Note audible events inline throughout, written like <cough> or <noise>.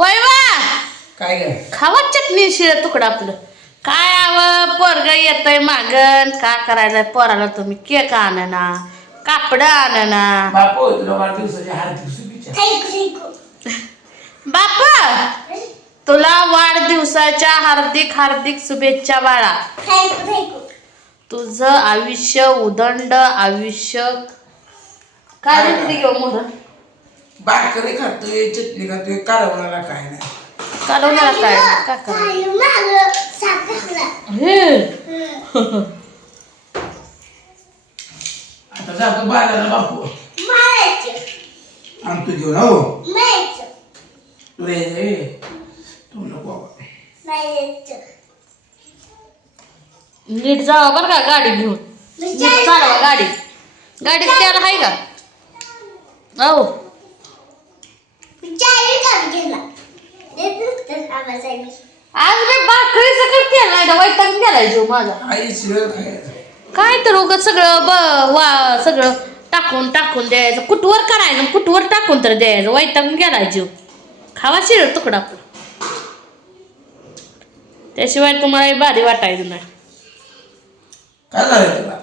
होय वा काय काय खावा चटणी शिळ तुकडा आपलं. काय आव पोरग येतय मागन का करायला पोराला तुम्ही? केक आणना कापड आणना बापू तुला वाढदिवसाच्या हार्दिक शुभेच्छा. बापा! तुला वाढदिवसाच्या हार्दिक हार्दिक शुभेच्छा बाळा. तुझं आयुष्य उदंड आयुष्य. काय देते घेऊ मोर भाकरी खातोय चटणी खातोय कालवणाला काय नाही. काढवणार काय? हे? <laughs> आता जातो बाजारला बापू. आणतो घेऊन हो. ये तू नको बाबा. नीट जावा बरं का गाडी घेऊन. नीट चालवा गाडी. गाडीत त्याला आहे का? हो. आज मी भाकरी सगळं केलं नाही वैताग जीव माझा. काय काय तर उगाच सगळं ब वा सगळं टाकून टाकून द्यायचं. कुठवर करायचं कुठवर टाकून तर द्यायचं. वैतागून गेलाय जीव. खावा शिर तुकडा. त्याशिवाय तुम्हाला भारी वाटायचं नाही. काय झालं तुला?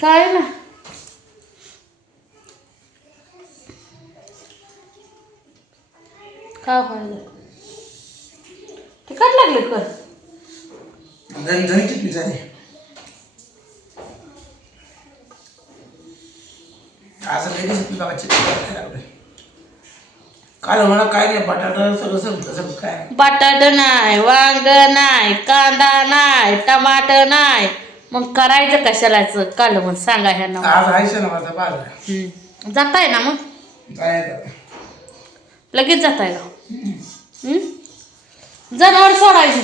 काय ना काय व्हायला? तिकट लागले कर झाली. काल काय नाही बटाटा सगळं संपलं सगळं काय नाही. बटाट नाही वांग नाही कांदा नाही टमाटर नाही. मग करायचं कशालाच? काल मग सांगा ह्यांना आज आहे बाजार. हम्म. जाताय ना मग? जायचं लगेच जाताय का? हम्म? जनावर सोडायचं.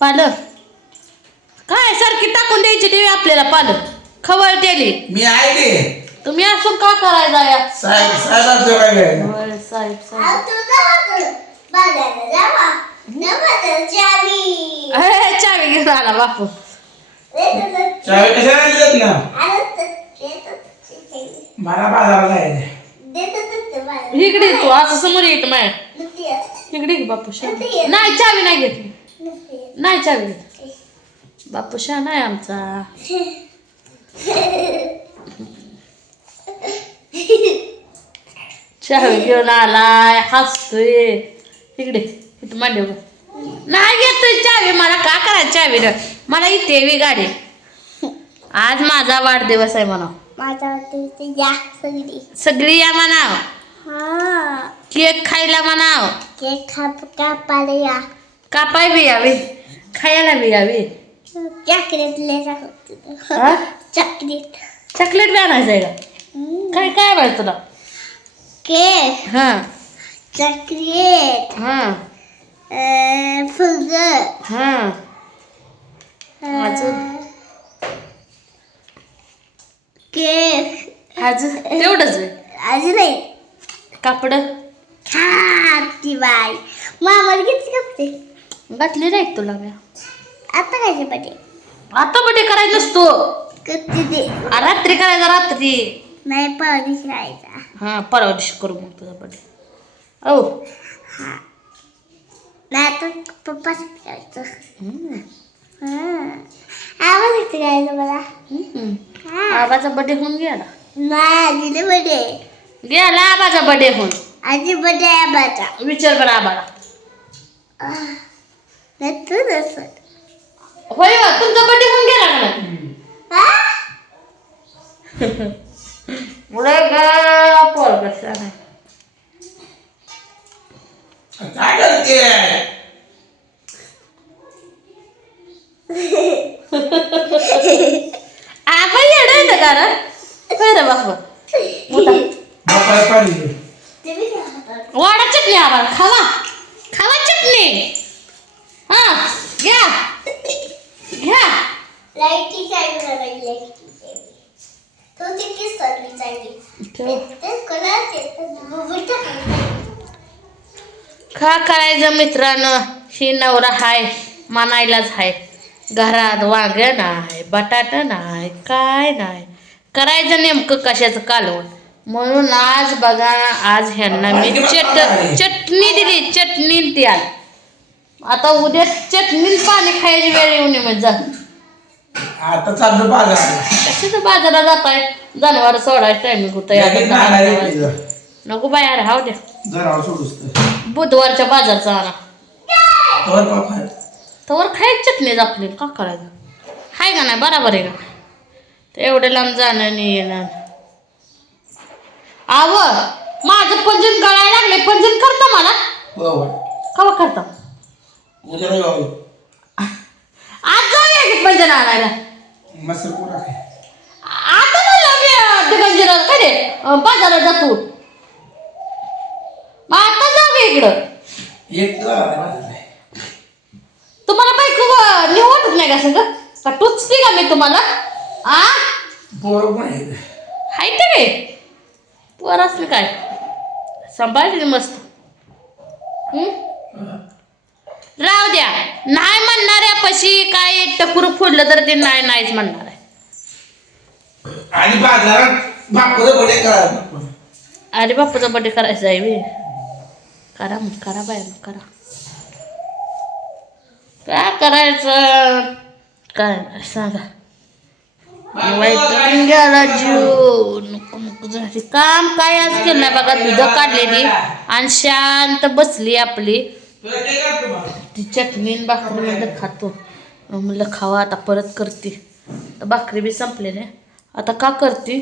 पालक. काय सारखी टाकून द्यायची टीव्ही आपल्याला पालक? खवळतेली मी आहे ते तुम्ही असून का करायचा या? साहेब काय होय, साहेब साहेब. अरे, चावी. घेऊन आला बापू. चावी कशाला दिलं ना? मला बाजाराला जायचं इकडे तू असं समोर येत माय. इकडे ये बापू शहा नाही चावी नाही घेतली नाही चावी घेतली बापू शहा नाही आमचा. चावी घेऊन आलाय हसतोय. इकडे इथं मांडीवर नाही घेतोय चावी मला का करायची चावी मला इथे यावी गाडी. आज माझा वाढदिवस आहे म्हणा. माझा सगळी. सगळी या म्हणाव हा. केक खायला म्हणाव. केक खाप कापायला. या कापाय बी यावी. खायला बी यावी. चॉकलेट हा? चॉकलेट. चॉकलेट बी आणायचं आहे का? काय काय आणायचं तुला? केक. हा. चॉकलेट. हा. फुग हा. अजून? केक. अजून? तेवढंच आहे अजून नाही कापड? खाती बाई. मामाला किती कपडे घातले नाही तुला मी? आता काय बडे आता बड्डे करायचा नसतो किती दे. आ, रात्री करायचा रात्री. नाही पाणी शिरायचा हा परवा दिवशी करू मग तुझा बड्डे. ओ नाही तर पप्पा. आवाज येते काय मला. हा. आबाचा बड्डे होऊन गेला. नाही बडे गेला आबाचा बड्डे होऊन. आजी बडे आबाचा विचार बरं नाही तू नसत होय हो, तुमचा बड्डे होऊन गेला का नाही? मुळे गा पोर कसा नाही. काय करते आबा येडं येतं का रे बापा मोठा. बापाला पाणी. दे. वाडा चटणी आम्हाला खावा. खावा चटणी. हा घ्या. घ्या. लाईटी चालू लागली तो तितकी सरली चालली ठेव. ते कोणाचे का करायचं मित्रांनो. ही नवरा हाय मानायलाच हाय. घरात वांग नाही बटाटा नाही काय नाही. करायचं नेमकं कशाचं कालवण म्हणून आज बघा आज ह्यांना मी चट चटणी दिली चटणी त्याल आता उद्या चटणी पाणी खायची वेळ येऊन म्हणजे आता चाललं बाजार. कशाचं बाजारात जात आहे जनावर सोडायचं टायमिंग होतं. नको बाहेर राहू द्या. जनावर सोडूस तर बुधवारच्या बाजारचा आणा. तवर खायची? चटणी आपली का करायचं? हाय का नाही? बराबर आहे का? एवढं लांब जाणं आणि येणं आव माझं पंजन गळायला लागले पंजन करता मला. कवा करता? आज जाऊया की पंजन आणायला. आता म्हणलं मी अं, ते पंजन काय रे अं, बाजारात जातो. मग आता जाऊ का इकडं. तुम्हाला बायको अं, निवडत नाही का सगळं का टुचते का मी तुम्हाला? आ. हाय ते रे पोर असलं काय? सांभाळते मस्त? राहू द्या. नाही म्हणणाऱ्यापाशी काय टकुर फोडलं तर ते नाही नाहीच म्हणणार आहे. आणि बाजारात बापूचं बडे करा. अरे बाप्पाचा बड्डे करायचा आहे बे करा मग करा बाय मग करा. काय करायचं? काय सांगा. वाईट गेला जीव. नको नको झाली. काम काय आज केलं नाही बघा दुधं काढलेली. आणि शांत बसली आपली. ती चटणी भाकरी म्हणलं खातो. म्हणलं खावा आता परत करते. तर भाकरी बी संपलेली आहे. आता का करते?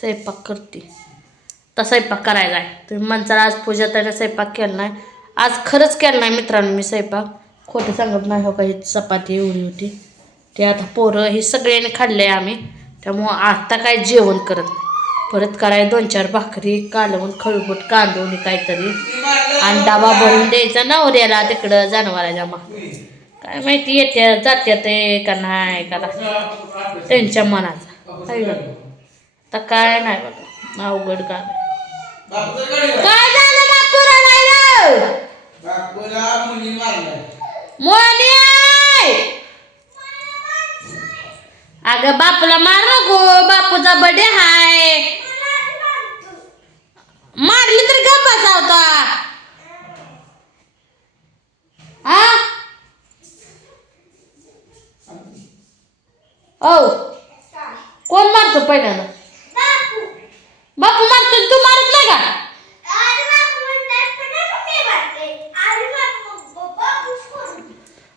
स्वयंपाक करते. तर स्वयंपाक करायला आहे. तुम्ही म्हणसाल आज पूजा त्याने स्वयंपाक केला नाही. आज खरंच केला नाही मित्रांनो मी स्वयंपाक. खोटं सांगत नाही हो काही चपाती एवढी होती. ते आता पोरं हे सगळ्यांनी खाल्ले आम्ही. त्यामुळं आता काय जेवण करत नाही. परत कराय दोन चार भाकरी कालवून खळबूट कांदवणी काहीतरी. आणि डबा भरून द्यायचा नवऱ्याला तिकडं जनावराच्या मग. काय माहिती येत्या जात्या ते का नाही का. त्यांच्या मनाचा. का? आता काय नाही बघा. अवघड आहे. काय झालं अगं बापूला मार नको. बापूचा बर्थडे हाय. मारली तर गप्प बसावता हा? ओ कोण मारतो पहिल्यांदा? बापू. मारतो तू मारत नाही का?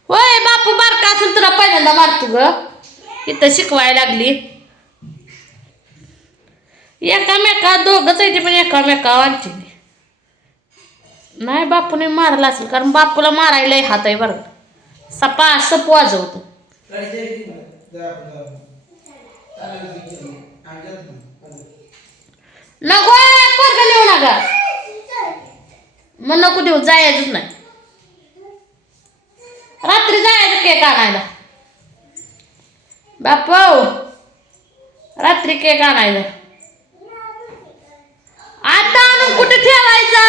होय बापू बारका असेल तुला पहिल्यांदा मारतो ग. इथं शिकवायला लागली. एकामेका दोघंच आहे ते पण एकामेका आणखी नाही बापूने मारला असेल कारण बापूला मारायला हात आहे बरं सपा सप वाजवतो नको पोरग नेऊ नका. मग नको देऊ जायचंच नाही. रात्री जायचं केक आणायला. बापू रात्री केक आणायला आता आणून कुठे ठेवायचा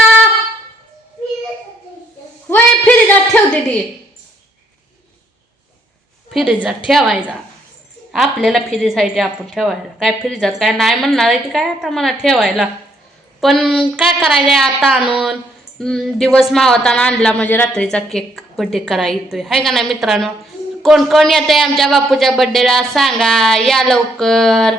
वय फ्रीजात ठेवते फ्रीजात ठेवायचा. आपल्याला फ्रीजसाठी आपण ठेवायला. काय फ्रीजात काय नाही म्हणणार आहे ते काय आता मला ठेवायला. पण काय करायचं आता आणून? दिवस मावताना आणला म्हणजे रात्रीचा केक बड्डे करा येतोय. हाय का नाही मित्रांनो? कोण कोण येते आमच्या बापूच्या बड्डेला सांगा. या लवकर.